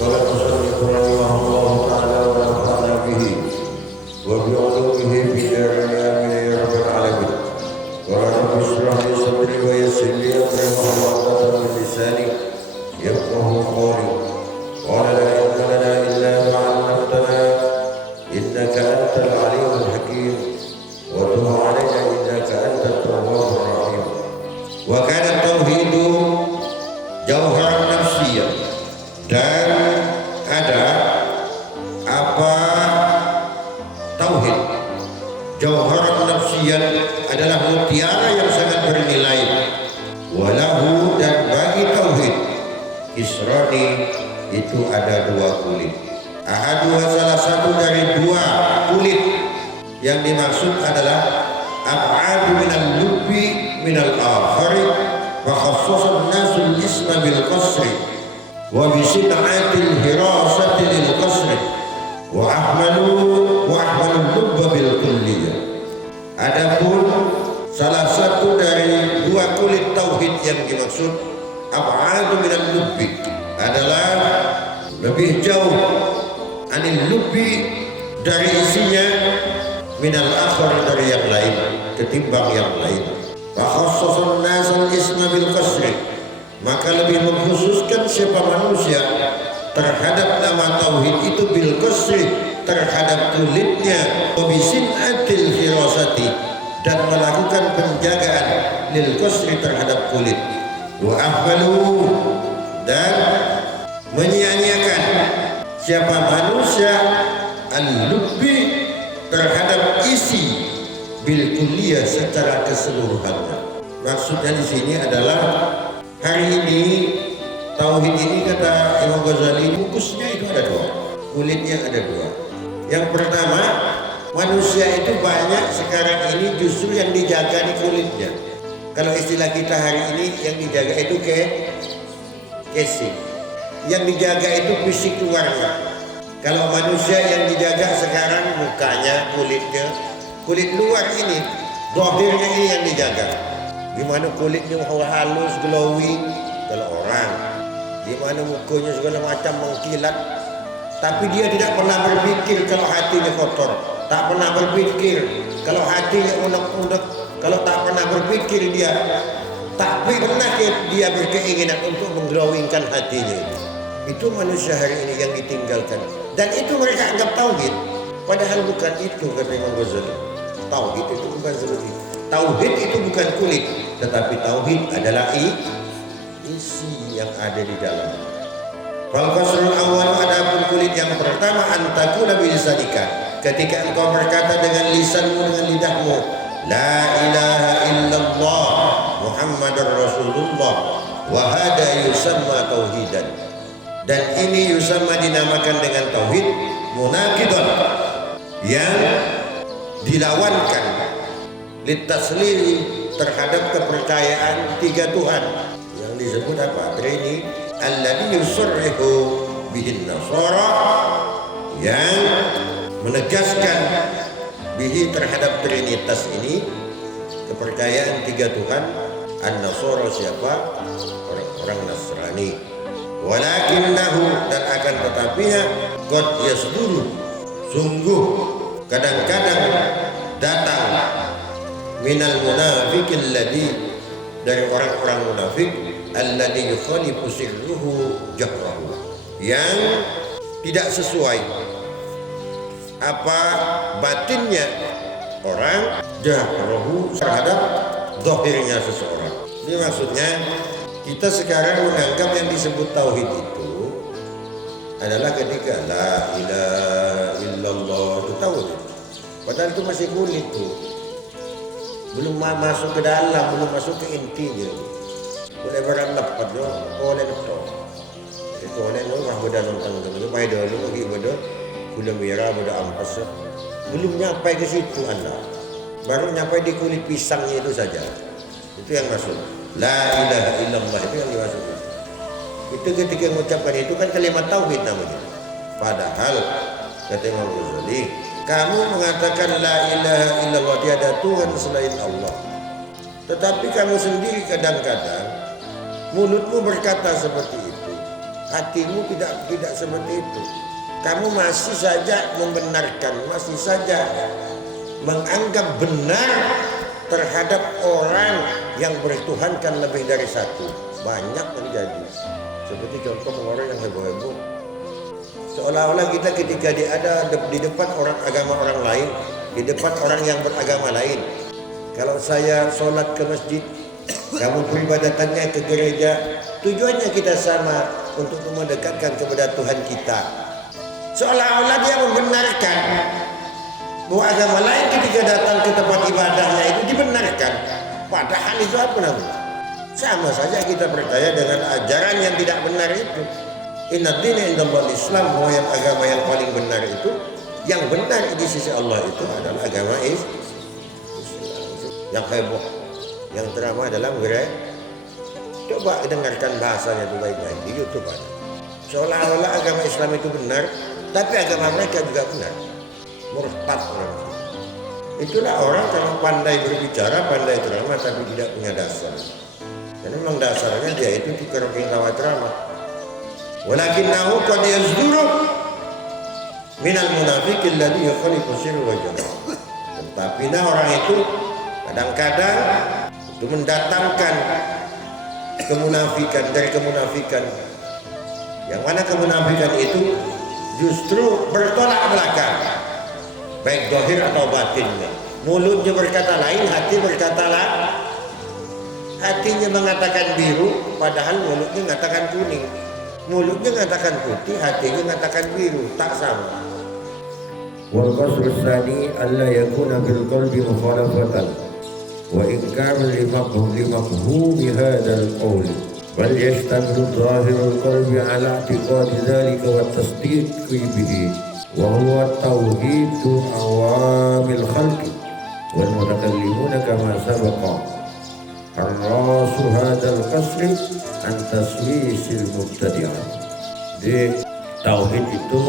قال المصنف رحمه الله تعالى ونفعنا به وبعلومه في دارين آمين يا رب العالمين. قال رب اشرح لي صدري ويسر لي أمري واحلل عقدة من لساني يفقهوا قولي. قال لا علم لنا إلا ما علمتنا إنك أنت العليم الحكيم وتب علينا إنك أنت التواب الرحيم. وكان التوحيد جوهرا نفسيا, dan ada apa tauhid jauharan nafsiyan adalah mutiara yang sangat bernilai. Walahu, dan bagi tauhid isroni, itu ada dua kulit. Ahadua, salah satu dari dua kulit yang dimaksud adalah ab'adu minal lubbi minal akhari wa khassasan nasul isma bil qasri wa bisin'atil hirasati lil qasri wa ahmalu lubba bil kulliyah. Adapun salah satu dari dua kulit tauhid yang dimaksud ab'adu minal lubbi adalah lebih jauh anil lubbi dari isinya, minal akhar dari yang lain, ketimbang yang lain. Wa khassasan nasal isma bil qasri, maka lebih mengkhususkan siapa manusia terhadap nama tauhid itu bil qasri, terhadap kulitnya, wa bisin'atil hirasati, dan melakukan penjagaan lil qasri, terhadap kulit. Wa ahmalu, dan menyia-nyiakan siapa manusia al-lubbi, terhadap isi bil kulliyah, secara keseluruhannya. Maksudnya di sini adalah hari ini tauhid ini, kata Imam Ghazali, bungkusnya itu ada dua, kulitnya ada dua. Yang pertama, manusia itu banyak sekarang ini justru yang dijaga di kulitnya. Kalau istilah kita hari ini, yang dijaga itu casing, yang dijaga itu fisik luarnya. Kalau manusia yang dijaga sekarang mukanya, kulitnya, kulit luar ini, zahirnya ini yang dijaga. Gimana kulitnya halus, glowing kalau orang, gimana mukanya segala macam mengkilat, tapi dia tidak pernah berpikir kalau hatinya kotor, tak pernah berpikir kalau hatinya unek-unek, kalau tak pernah berpikir dia, tak pernah dia berkeinginan untuk mengglowingkan hatinya. Itu manusia hari ini yang ditinggalkan, dan itu mereka anggap tauhid, padahal bukan itu, kata Imam Ghazali. Tauhid itu bukan seperti itu. Tauhid itu bukan kulit, tetapi tauhid adalah isi yang ada di dalam. Fal qasrul awwal, adapun kulit yang pertama, antakuna bilisanika, ketika engkau berkata dengan lisanmu, dengan lidahmu, la ilaha illallah Muhammadar Rasulullah, wa hada yusamma tauhidan, dan ini yusamma dinamakan dengan tauhid, munaqidan, yang dilawankan litaslimi, terhadap kepercayaan tiga Tuhan yang disebut apa? Trini, alladhi yusarrihu bihin nasara, yang menegaskan bihi, terhadap trinitas ini, kepercayaan tiga Tuhan. An-nasara siapa? Orang-orang Nasrani. Walakinnahu, dan akan tetapinya, qad yasduru, sungguh kadang-kadang datang, minal munafiqil ladzi, dari orang-orang munafik, alladzi yukhalifu sirruhu jahrahu, yang tidak sesuai apa batinnya orang, jahrahu, terhadap zahirnya seseorang. Ini maksudnya kita sekarang menganggap yang disebut tauhid itu adalah ketika la ilaha illallah, itu tauhid, padahal itu masih kulit tuh, belum masuk ke dalam, belum masuk ke intinya. Boleh barang dapat lo, boleh betul. Itu boleh lo, mah beda nonton dulu, mai dulu lagi beda, gula merah, beda ampas, belum nyampai ke situ anda, baru nyampai di kulit pisangnya itu saja. Itu yang masuk. La ilaha illallah itu yang dimaksud. Itu ketika mengucapkan itu kan kalimat tauhid namanya. Padahal kata Imam Ghazali, kamu mengatakan la ilaha illallah, tiada Tuhan selain Allah, tetapi kamu sendiri kadang-kadang mulutmu berkata seperti itu. Hatimu tidak seperti itu. Kamu masih saja membenarkan, masih saja menganggap benar terhadap orang yang bertuhankan lebih dari satu. Banyak terjadi. Seperti contoh orang yang heboh-heboh. Seolah-olah kita ketika ada di depan orang agama orang lain, di depan orang yang beragama lain. Kalau saya sholat ke masjid, kamu peribadatannya ke gereja, tujuannya kita sama, untuk mendekatkan kepada Tuhan kita. Seolah-olah dia membenarkan bahwa agama lain ketika datang ke tempat ibadahnya itu dibenarkan. Padahal itu apa namanya? Sama saja kita percaya dengan ajaran yang tidak benar itu. Inna dina indallah Islam, bahwa yang agama yang paling benar itu, yang benar di sisi Allah itu adalah agama Islam. Yang heboh, yang drama dalam gereja. Coba dengarkan bahasanya itu baik-baik di YouTube ada. Seolah-olah agama Islam itu benar, tapi agama mereka juga benar. Murtad orang. Itulah orang kalau pandai berbicara, pandai drama, tapi tidak punya dasar. Dan memang dasarnya dia itu dikeroking tawa drama. Walakinnahu qad yazduru minal munafiqil ladzi yukhaliqu sirra wa jahra. Tetapi orang itu kadang-kadang itu mendatangkan kemunafikan dari kemunafikan. Yang mana kemunafikan itu justru bertolak belakang, baik zahir atau batinnya. Mulutnya berkata lain, hati berkata lain. Hatinya mengatakan biru, padahal mulutnya mengatakan kuning. Mulutnya mengatakan putih, hatinya mengatakan biru, tak sama. Wal qasr tsani alla yakuna bil qalbi mukhalafatan wa inkaran limafhum hadzal qawl bal yashtamilu zahirul qalbi ala i'tiqadi dhalika wa tasdiq bihi wa huwa tauhidu awamil khalqi wal mutakallimuna kama sabaqa. Ar-rasu hadzal qasri an taswisil mubtadi'ah. Jadi tauhid itu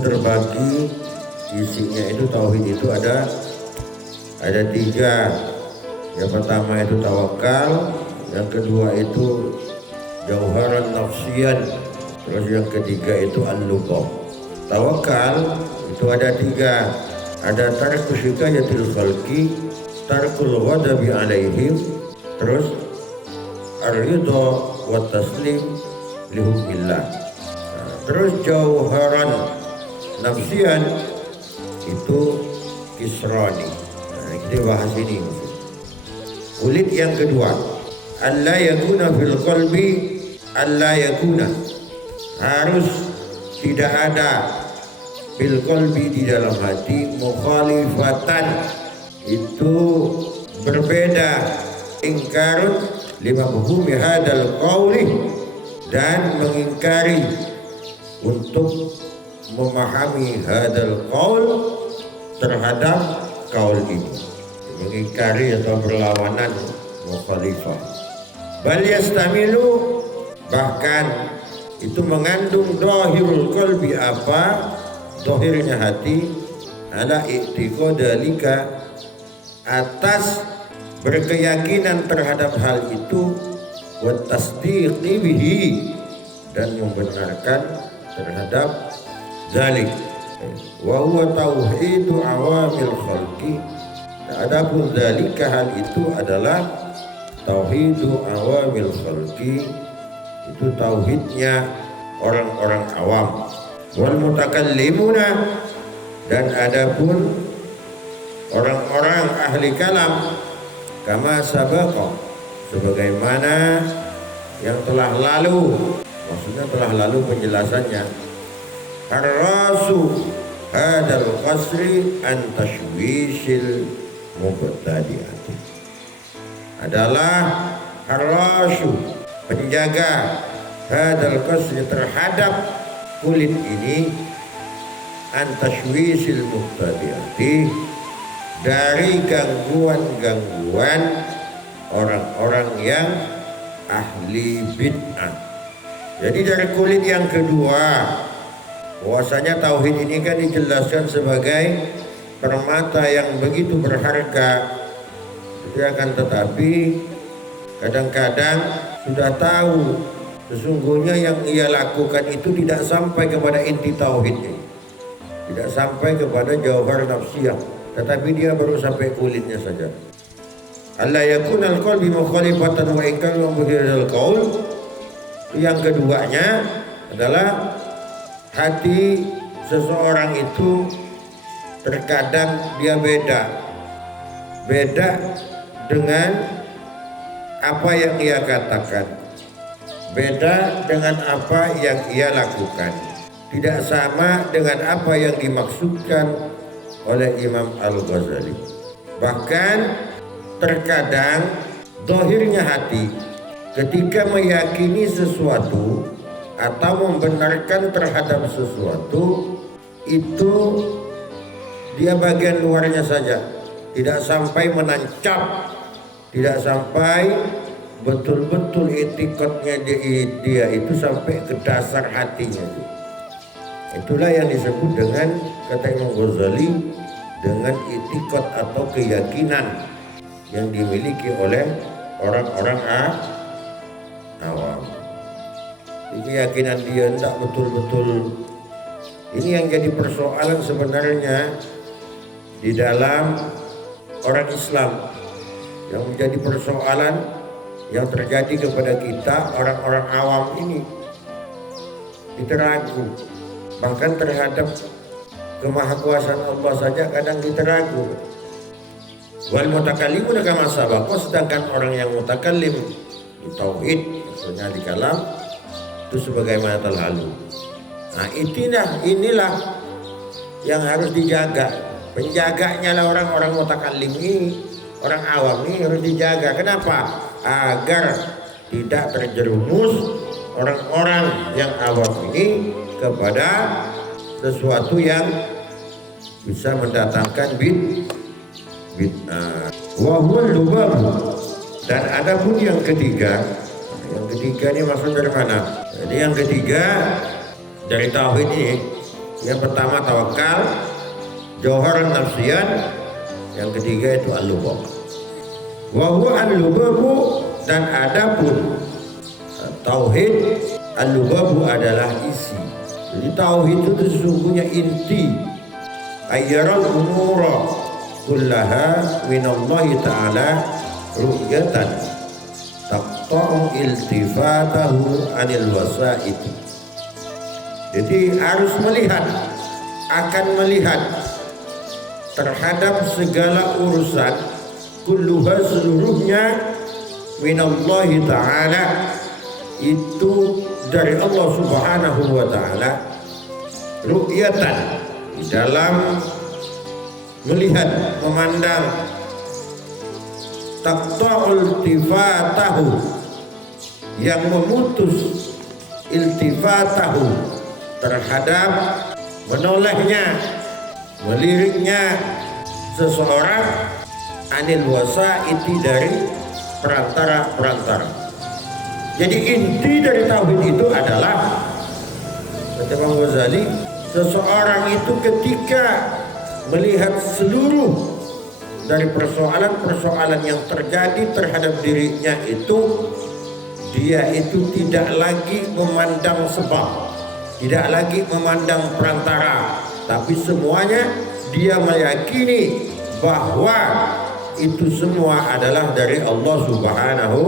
terbagi, isinya itu tauhid itu ada tiga. Yang pertama itu tawakal, yang kedua itu jauharan nafsian, terus yang ketiga itu al-lughah. Tawakal itu ada tiga, ada tarku syikayatil khalqi, tarkul ghadabi alaihim, terus ar-ridha wa taslim li hukmillah. Terus jauharan nafsian itu kisrani. Kita bahas ini. Kulit yang kedua, alla yakuna fil qalbi, alla yakuna, harus tidak ada fil qalbi, di dalam hati, mukhalifatan, itu berbeda, ingkarun lima mafhumi hadal qawli, dan mengingkari untuk memahami hadal qaul terhadap qaul ini, mengingkari atau berlawanan, mukhalifah. Bal yastamilu, bahkan itu mengandung dhahirul qalbi, apa dhahirnya hati, ala i'tiqadalika, atas berkeyakinan terhadap hal itu, wa tasdiqi bihi, dan membenarkan terhadap zalik, wa huwa tauhidu awamil khalqi. Adapun zalika, hal itu adalah tauhidu awamil khalqi, itu tauhidnya orang-orang awam. Wal mutakallimuna, dan adapun orang-orang ahli kalam, kama sabaqa, sebagaimana yang telah lalu, maksudnya telah lalu penjelasannya. Ar-rasu hadal qasri an tashwisil mubtadi'ati, adalah ar-rasu, penjaga, hadal qasri, terhadap kulit ini, an tashwisil mubtadi'ati, dari gangguan-gangguan orang-orang yang ahli bid'ah. Jadi dari kulit yang kedua, bahwasanya tauhid ini kan dijelaskan sebagai permata yang begitu berharga. Itu akan tetapi kadang-kadang sudah tahu Sesungguhnya yang ia lakukan itu tidak sampai kepada inti tauhidnya, tidak sampai kepada jauhar nafsiyah, tetapi dia baru sampai kulitnya saja. Allah yakunal qalbi mukhalifatan wa ingkar mubhirul qaul. Yang keduanya adalah hati seseorang itu terkadang dia beda dengan apa yang ia katakan, beda dengan apa yang ia lakukan, tidak sama dengan apa yang dimaksudkan oleh Imam Al-Ghazali. Bahkan terkadang zahirnya hati ketika meyakini sesuatu atau membenarkan terhadap sesuatu itu dia bagian luarnya saja, tidak sampai menancap, tidak sampai betul-betul etikotnya dia itu sampai ke dasar hatinya. Itulah yang disebut dengan, kata Imam Ghazali, dengan etikot atau keyakinan yang dimiliki oleh orang-orang awam. Keyakinan dia tidak betul-betul. Ini yang jadi persoalan sebenarnya di dalam orang Islam, yang menjadi persoalan yang terjadi kepada kita orang-orang awam ini. Kita ragu, bahkan terhadap kemahakuasaan Allah saja kadang kita ragu. Wal mutakallimun kama sabaqa, sedangkan orang yang mutakallim di tauhid, maksudnya di kalam, itu sebagaimana telah lalu. Nah, inilah yang harus dijaga. Penjaganya lah orang-orang mutakallim ini, orang awam ini harus dijaga. Kenapa? Agar tidak terjerumus orang-orang yang awam ini kepada sesuatu yang bisa mendatangkan bid'ah. Wa huwa lubab. Dan ada pun yang ketiga. Yang ketiga ini maksud dari mana? Jadi yang ketiga dari tauhid ini, yang pertama tawakal, jauhar nafsiyan, yang ketiga itu al-lubab. Wa huwa al-lubabu, dan ada pun tauhid al-lubabu adalah isi. Jadi tauhid itu sesungguhnya inti. Ayyaral umura kullaha minallahi ta'ala ru'yatan taqta'u iltifatahu anil wasaiti. Jadi harus akan melihat terhadap segala urusan kulluha, seluruhnya, minallahi ta'ala, itu dari Allah subhanahu wa ta'ala, ru'yatan, di dalam melihat, memandang, taqta'ul iltifatahu, yang memutus iltifatahu terhadap menolehnya, meliriknya seseorang, anil wasaiti, dari perantara-perantara. Jadi inti dari tauhid itu adalah, kata Imam Ghazali, seseorang itu ketika melihat seluruh dari persoalan-persoalan yang terjadi terhadap dirinya itu, dia itu tidak lagi memandang sebab, tidak lagi memandang perantara, tapi semuanya dia meyakini bahwa itu semua adalah dari Allah Subhanahu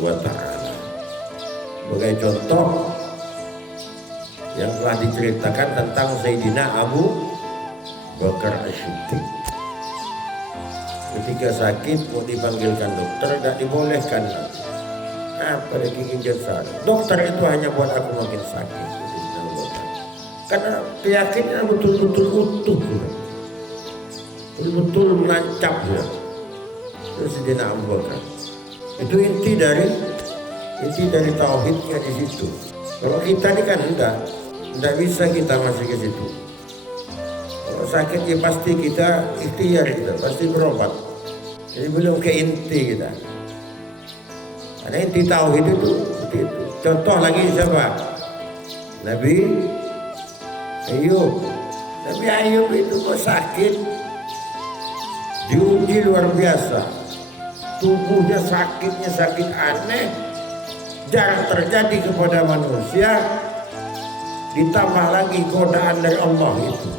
wa ta'ala. Sebagai contoh yang telah diceritakan tentang Sayyidina Abu Bakar As-Siddiq, ketika sakit mau dipanggilkan dokter, tidak dibolehkan. Apa lagi ingin sana? Dokter itu hanya buat aku makin sakit. Karena keyakinan betul-betul utuh, betul-betul menancap. Itu Sayyidina Abu Bakar. Itu inti dari tauhidnya di situ. Kalau kita ini kan tidak bisa kita masuk ke situ. Kalau sakit ya pasti kita ikhtiar, kita pasti berobat. Jadi belum ke inti kita. Karena inti tauhid itu seperti itu. Contoh lagi siapa? Nabi Ayub. Nabi Ayub itu kok sakit, diuji luar biasa. tubuhnya sakitnya sakit aneh, jarang terjadi kepada manusia. Ditambah lagi godaan dari Allah itu,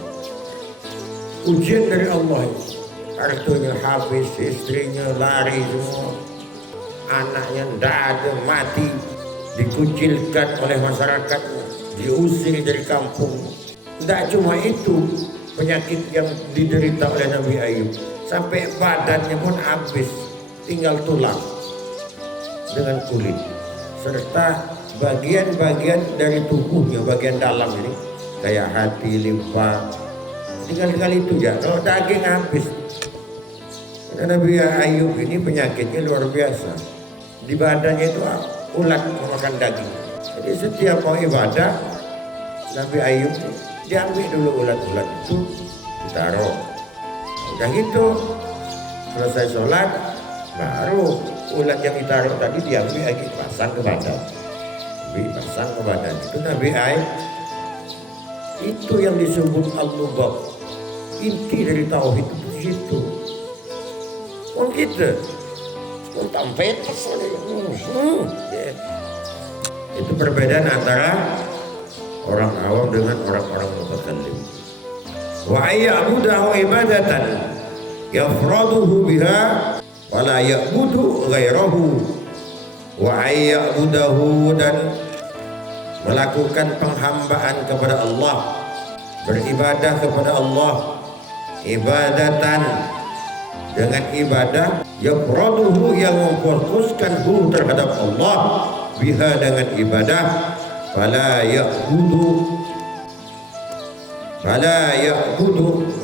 ujian dari Allah itu, hartanya habis, istrinya lari semua, anaknya tidak ada, mati, dikucilkan oleh masyarakat, diusir dari kampung. Tidak cuma itu, penyakit yang diderita oleh Nabi Ayub, sampai badannya pun habis, tinggal tulang dengan kulit, serta bagian-bagian dari tubuhnya, bagian dalam ini kayak hati, limfa, tinggal itu ya. Kalau daging habis. Karena Nabi Ayub ini penyakitnya luar biasa, di badannya itu ulat memakan daging. Jadi setiap mau ibadah, Nabi Ayub diambil dulu ulat-ulat itu, ditaruh. Udah gitu selesai sholat, baru ulat yang ditaruh tadi diambil lagi, pasang ke badan. Pasang ke badan. Itu Nabi Ayub. Itu yang disebut al-lubab. Inti dari tauhid itu di situ. Oh gitu. Oh tampet. Itu perbedaan antara orang awam dengan orang-orang mutakallim. Wa ayya'budahu ibadatan yafraduhu biha wala ya'budu ghairahu. Wa ayya'budahu, dan melakukan penghambaan kepada Allah, beribadah kepada Allah, ibadatan dengan ibadah, yafraduhu yang memfokuskan terhadap Allah, biha dengan ibadah, fala ya'budu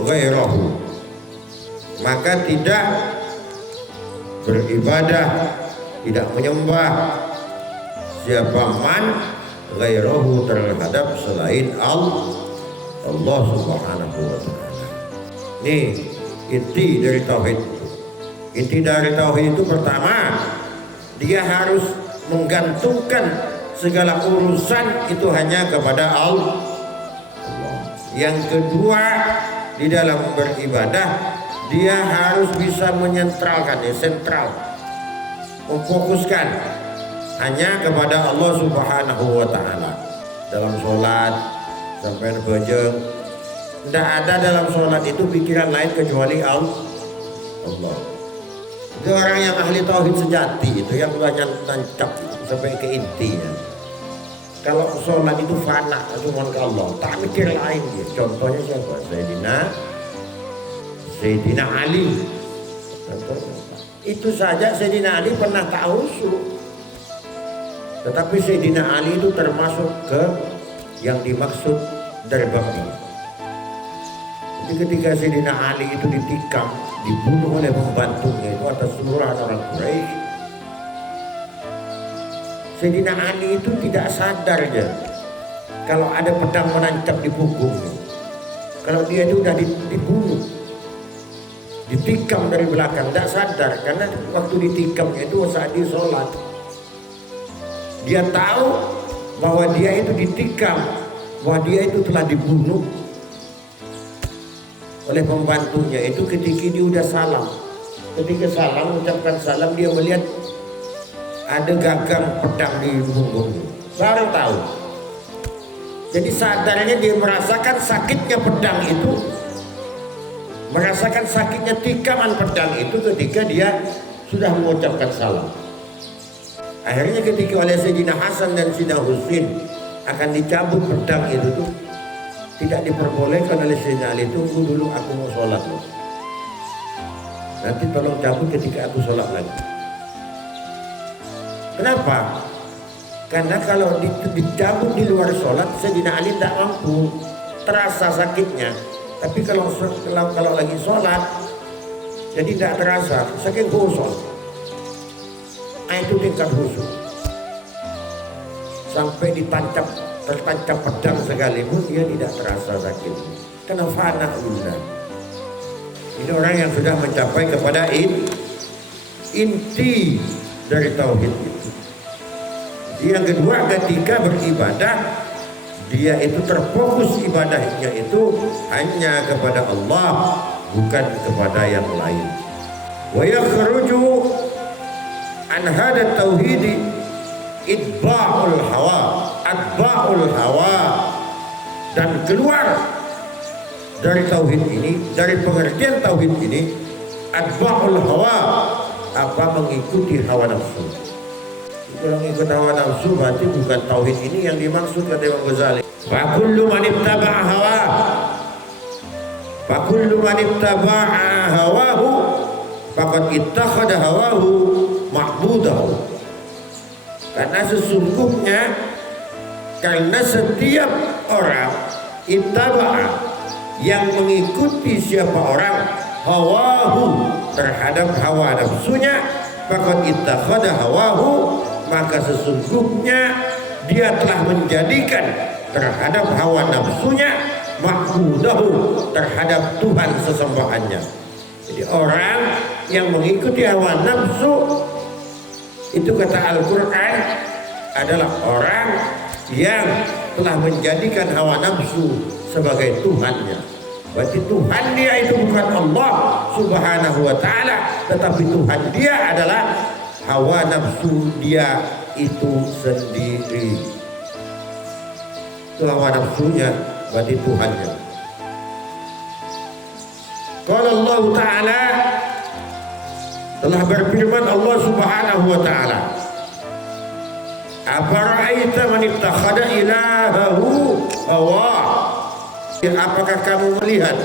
ghairahu, maka tidak beribadah, tidak menyembah siapa man ghairahu terhadap selain Allah Subhanahu wa ta'ala. Nih inti dari tauhid. Inti dari tauhid itu pertama, dia harus menggantungkan segala urusan itu hanya kepada Allah. Yang kedua, di dalam beribadah dia harus bisa menyentralkan, sentral, memfokuskan hanya kepada Allah Subhanahu wa ta'ala. Dalam sholat sampai bejeng, tidak ada dalam sholat itu pikiran lain kecuali Allah. Itu orang yang ahli tauhid sejati, itu yang banyak tancap sampai ke intinya. Kalau sholat itu fana cuma ke Allah, tak mikir lain dia. Contohnya siapa? Sayyidina Ali. Itu saja Sayyidina Ali pernah ta'awuzu. Tetapi Sayyidina Ali itu termasuk ke yang dimaksud dari bab ini. Jadi ketika Sayyidina Ali itu ditikam, dibunuh oleh pembantunya itu atas suruhan orang Quraisy, Sayyidina Ali itu tidak sadar aja kalau ada pedang menancap di punggungnya. Kalau dia itu sudah dibunuh, ditikam dari belakang, tidak sadar, karena waktu ditikam itu saat dia sholat. Dia tahu bahwa dia itu ditikam, bahwa dia itu telah dibunuh oleh pembantunya itu ketika dia udah salam. Ketika salam, mengucapkan salam, dia melihat ada gagang pedang di punggungnya. Baru tahu. Jadi sadarnya dia merasakan sakitnya pedang itu, merasakan sakitnya tikaman pedang itu ketika dia sudah mengucapkan salam. Akhirnya ketika oleh Sayyidina Hasan dan Sayyidina Husain akan dicabut pedang itu tuh, tidak diperbolehkan oleh Sayyidina Ali. Tunggu dulu, aku mau sholat loh. Nanti tolong cabut ketika aku sholat lagi. Kenapa? Karena kalau dicabut di luar sholat, Sayyidina Ali tidak mampu, terasa sakitnya. Tapi kalau lagi sholat, jadi tidak terasa, saking khusyuk. Itu tingkat khusyuk. Sampai tertancap pedang sekalipun dia tidak terasa sakit. Karena fana billah. Ini orang yang sudah mencapai kepada inti dari tauhid itu. Yang kedua, ketika beribadah, dia itu terfokus ibadahnya itu hanya kepada Allah, bukan kepada yang lain. Wa yakhruju an hada tauhidi atba'ul hawa, dan keluar dari tauhid ini, dari pengertian tauhid ini, atba'ul hawa, apa mengikuti hawa nafsu. Kalau mengikuti hawa nafsu berarti bukan tauhid ini yang dimaksud, kata Imam Ghazali. Fa kullu man ittaba'a hawahu faqad ittakhadha hawahu ma'budahu. Karena sesungguhnya, karena setiap orang ittaba'a, yang mengikuti siapa orang, hawahu, terhadap hawa nafsunya, faqad ittakhadha hawahu, maka sesungguhnya dia telah menjadikan terhadap hawa nafsunya ma'budahu, terhadap Tuhan sesembahannya. Jadi orang yang mengikuti hawa nafsu itu, kata Al-Quran, adalah orang yang telah menjadikan hawa nafsu sebagai Tuhannya. Berarti Tuhan dia itu bukan Allah Subhanahu wa ta'ala, tetapi Tuhan dia adalah hawa nafsu dia itu sendiri. Itu hawa nafsunya, berarti Tuhannya. Qala Allah ta'ala, telah berfirman Allah Subhanahu wa ta'ala, afara'aita man ittakhadha ilahahu hawa, apakah kamu melihat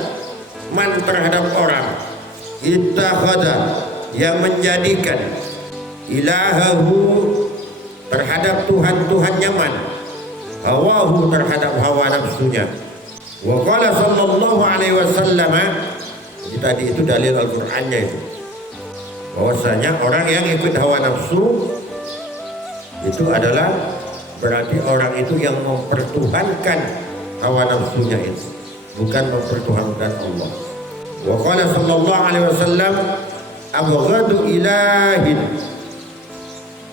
man, terhadap orang, ittakhadha, yang menjadikan, ilahahu, terhadap Tuhan-Tuhannya man, hawahu, terhadap hawa nafsunya. Wa qala sallallahu alaihi wasallam, tadi itu dalil Al-Qur'annya itu, bahwasanya orang yang ikut hawa nafsu itu adalah berarti orang itu yang mempertuhankan hawa nafsunya itu, bukan mempertuhankan Allah. Wa qala sallallahu alaihi wasallam, abghadu ilahin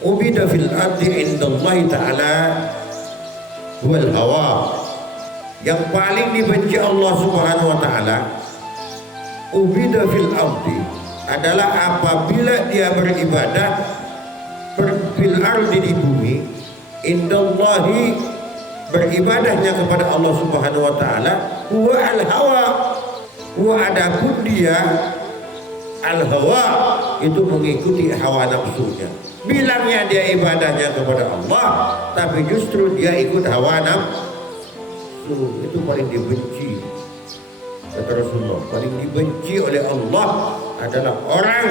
ubida fil ardi indallahi ta'ala wal hawa, yang paling dibenci Allah Subhanahu wa ta'ala, ubida fil ardi, adalah apabila dia beribadah fil ardi, di bumi, indallahi, beribadahnya kepada Allah Subhanahu wa ta'ala, huwa al hawa, huwa, adapun dia al hawa, itu mengikuti hawa nafsunya. Bilangnya dia ibadahnya kepada Allah, tapi justru dia ikut hawa nafsu. Itu paling dibenci, kata Rasulullah. Paling dibenci oleh Allah adalah orang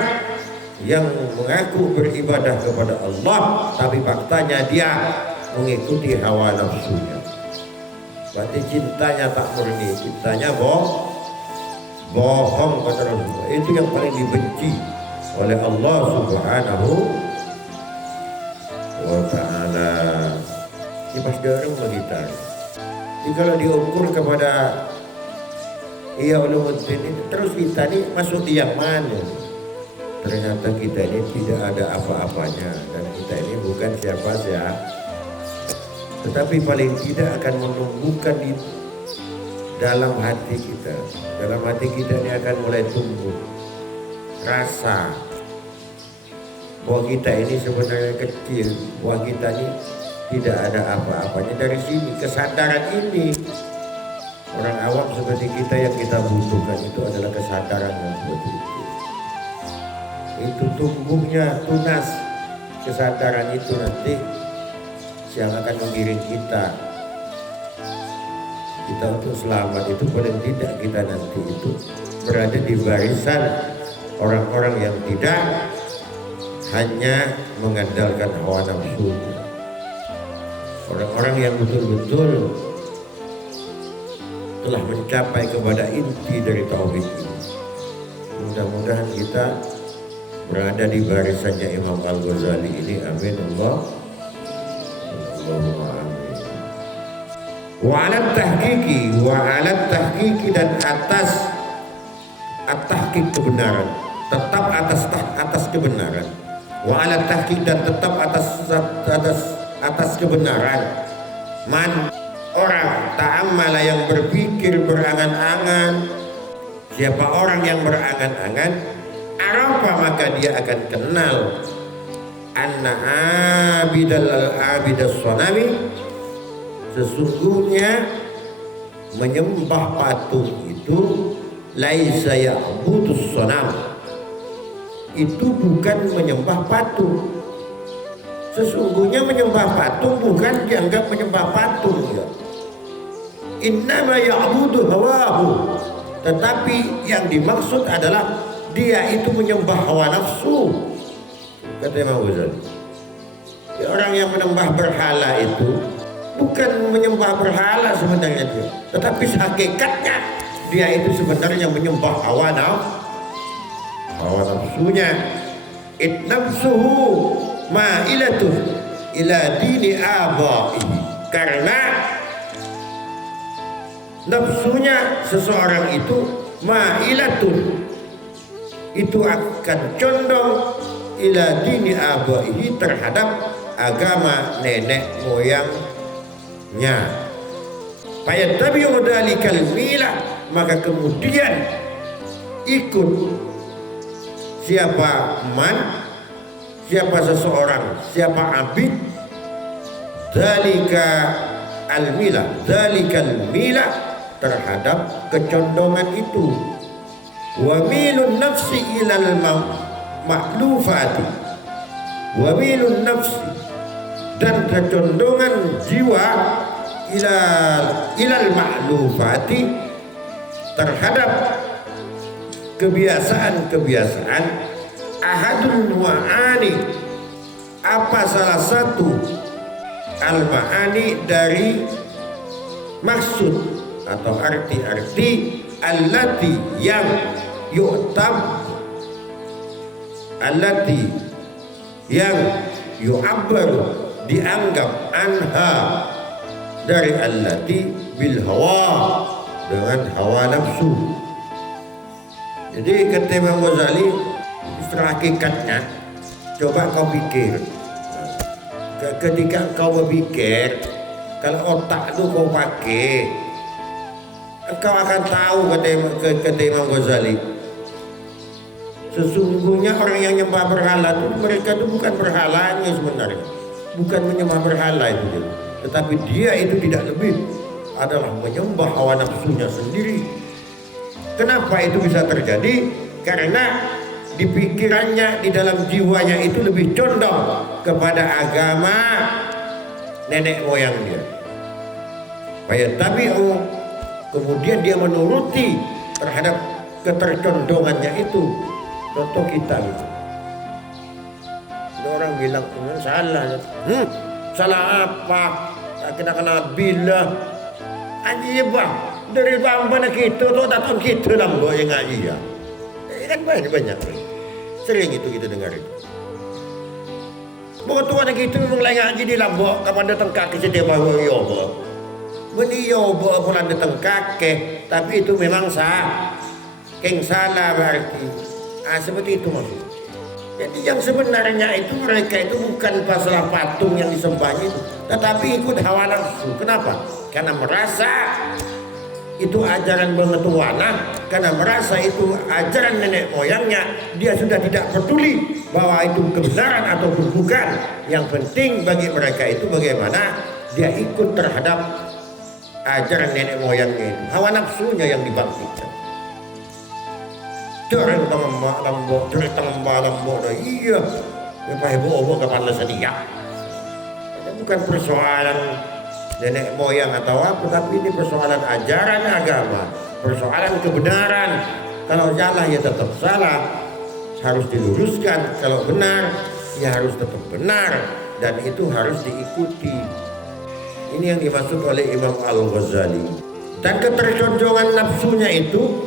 yang mengaku beribadah kepada Allah, tapi faktanya dia mengikuti hawa nafsunya. Berarti cintanya tak murni, cintanya bohong, kata Rasulullah. Itu yang paling dibenci oleh Allah Subhanahu wa ta'ala. Ini pasti orang begitu. Jadi kalau diukur kepada ulumuddin ini, terus kita ini masuk di yang mana? Ternyata kita ini tidak ada apa-apanya, dan kita ini bukan siapa-siapa, tetapi paling tidak akan menumbuhkan di dalam hati kita. Dalam hati kita ini akan mulai tumbuh rasa bahwa kita ini sebenarnya kecil, bahwa kita ini tidak ada apa-apanya. Dari sini kesadaran ini, orang awam seperti kita, yang kita butuhkan itu adalah kesadaran yang seperti itu. Itu tumbuhnya tunas kesadaran itu nanti yang akan mengiring kita untuk selamat. Itu paling tidak kita nanti itu berada di barisan orang-orang yang tidak hanya mengandalkan hawa nafsu, orang-orang yang betul-betul telah mencapai kepada inti dari tauhid ini. Mudah-mudahan kita berada di barisannya Imam Al-Ghazali ini. Amin Allahumma amin. Wa alat tahqiqi, dan atas at-tahqiq kebenaran, tetap atas kebenaran. Wa alat tahqiq, dan tetap atas kebenaran. Man, orang ta'ammala, yang berpikir, berangan-angan. Siapa orang yang berangan-angan, arafa, maka dia akan kenal anna abidas sonami, sesungguhnya menyembah patung itu laisa ya'budus sonam, itu bukan menyembah patung. Sesungguhnya menyembah patung bukan dianggap menyembah patung ya. Innama ya'budu hawahu, tetapi yang dimaksud adalah dia itu menyembah hawa nafsu, kata Imam Ghazali. Ya, orang yang menyembah berhala itu bukan menyembah berhala sebenarnya dia, tetapi hakikatnya dia itu sebenarnya menyembah hawa nafsunya. Nafsuhu ma'ilatun ila dini abaihi, karena nafsunya seseorang itu ma'ilatun, itu akan condong ila dini abaihi, terhadap agama nenek moyangnya. Fayattabi'u dzalikal milah, maka kemudian ikut siapa seseorang, siapa abid, dzalika al-milah, dzalikal milah, terhadap kecondongan itu. Wa milun nafsi ilal ma'lufati, wa milun nafsi, dan kecondongan jiwa ilal ma'lufati, terhadap kebiasaan-kebiasaan. Ahadul ma'ani, apa salah satu al-ma'ani dari maksud atau arti-arti, allati yang yu'tab, allati yang yu'abbar, dianggap, anha dari allati bil hawa, dengan hawa nafsu. Jadi kata Imam Ghazali, istilah hakikatnya, coba kau pikir, ketika kau berpikir, kalau otak itu kau pakai, kau akan tahu, kata Imam Ghazali, sesungguhnya orang yang nyembah berhala itu, mereka itu bukan berhalanya sebenarnya, bukan menyembah berhala itu, tetapi dia itu tidak lebih adalah menyembah hawa nafsunya sendiri. Kenapa itu bisa terjadi? Karena di pikirannya, di dalam jiwanya itu lebih condong kepada agama nenek moyang dia. Fayattabi'u, kemudian dia menuruti terhadap ketercondongannya itu. Contoh kita gitu, ada orang bilang salah, salah apa? Kita kena bila aja bang dari bambana kita tuh datang kita lambo yang ngaji ya. Kan banyak sering itu kita dengar itu. Bukan tuan kita memang lagi ngaji di lambo, kapan datang kaki sedih bawa yoba. Beni yoba pulang datang kaki, tapi itu memang sah. Keng salah berarti. Seperti itu maksudnya. Jadi yang sebenarnya itu mereka itu bukan masalah patung yang disembahnya itu, tetapi ikut hawa nafsu. Kenapa? Karena merasa itu ajaran bengetuana, karena merasa itu ajaran nenek moyangnya. Dia sudah tidak peduli bahwa itu kebenaran atau bukan. Yang penting bagi mereka itu bagaimana dia ikut terhadap ajaran nenek moyangnya itu. Hawa nafsunya yang dibangkitkan. Jangan lambo, iya, apa heboh kapan sedia. Ini bukan persoalan nenek moyang atau apa, tapi ini persoalan ajaran agama, persoalan kebenaran. Kalau salah ya tetap salah, harus diluruskan. Kalau benar ya harus tetap benar, dan itu harus diikuti. Ini yang dimaksud oleh Imam Al-Ghazali. Dan ketercondongan nafsunya itu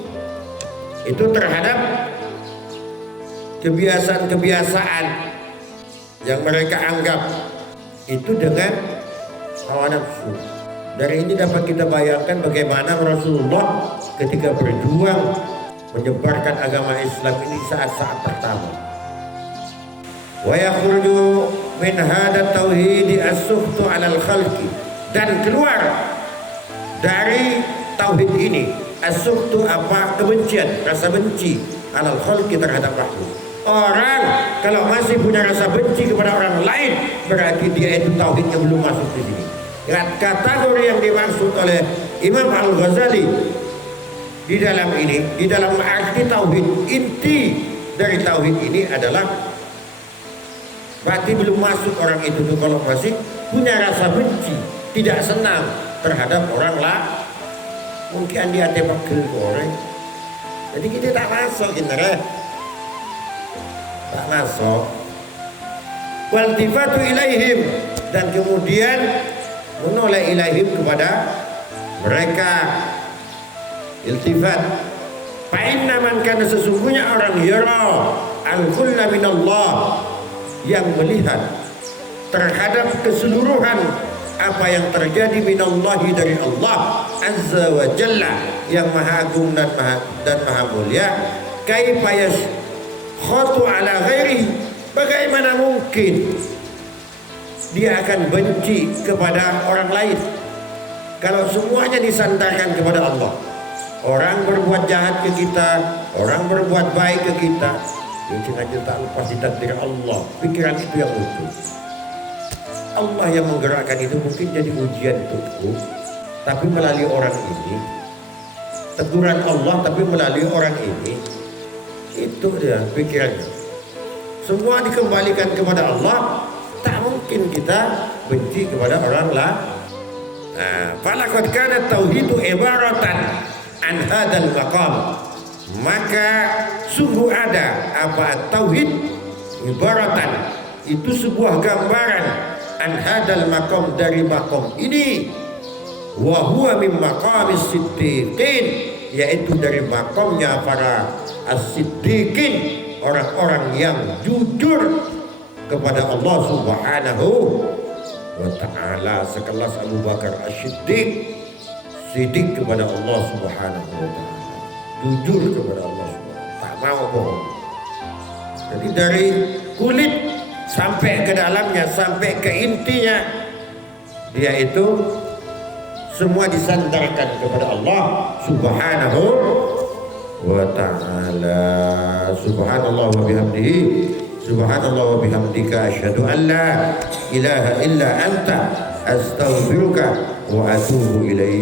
terhadap kebiasaan-kebiasaan yang mereka anggap itu dengan hawa nafsu. Dari ini dapat kita bayangkan bagaimana Rasulullah ketika berjuang menyebarkan agama Islam ini saat-saat pertama. Wa yakhruju min hada tauhid as-sukhtu 'alal khalqi, dan keluar dari tauhid ini as-sukhtu apa? Kebencian, rasa benci 'alal khalqi, terhadap makhluk. Orang kalau masih punya rasa benci kepada orang lain, berarti dia itu tauhidnya belum masuk di sini. Kategori yang dimaksud oleh Imam Al-Ghazali di dalam arti tauhid, inti dari tauhid ini adalah berarti belum masuk orang itu tuh kalau masih punya rasa benci, tidak senang terhadap orang lain. Mungkin dia tebak orang. Jadi kita tak masuk indah. Tak masuk. Waltifatu ilaihim, dan kemudian menoleh ilaihim kepada mereka. Iltifat. Fa'inna man kana, sesungguhnya orang yara al-kulla minallah, yang melihat terhadap keseluruhan apa yang terjadi minallahi dari Allah azza wa jalla, yang maha agung dan maha mulia. Kaifa yaskhatu ala ghairi, bagaimana mungkin dia akan benci kepada orang lain kalau semuanya disandarkan kepada Allah. Orang berbuat jahat ke kita, orang berbuat baik ke kita, mungkin aja tak lepas di takdir Allah. Pikiran itu yang utuh. Allah yang menggerakkan itu, mungkin jadi ujian untukku, tapi melalui orang ini. Teguran Allah tapi melalui orang ini. Itu dia pikirannya. Semua dikembalikan kepada Allah, tak mungkin kita benci kepada orang lain. Nah, falaqad kana tauhidu ibaratan an hadzal maqam, maka sungguh ada apa tauhid, ibaratan itu sebuah gambaran, an hadzal maqam, dari maqam ini, wa huwa min maqamis siddiqin, yaitu dari maqamnya para as-siddiqin, orang-orang yang jujur kepada Allah Subhanahu wa ta'ala, sekelas Abu Bakar As-Siddiq, siddiq kepada Allah Subhanahu wa ta'ala, jujur kepada Allah Subhanahu, tak mau bohong. Jadi dari kulit sampai ke dalamnya, sampai ke intinya, dia itu semua disandarkan kepada Allah Subhanahu wa ta'ala. Subhanallah wa bihamdihi, subhanallah wa bihamdika, asyhadu an la ilaha illa anta, astaghfiruka wa atubu ilaik.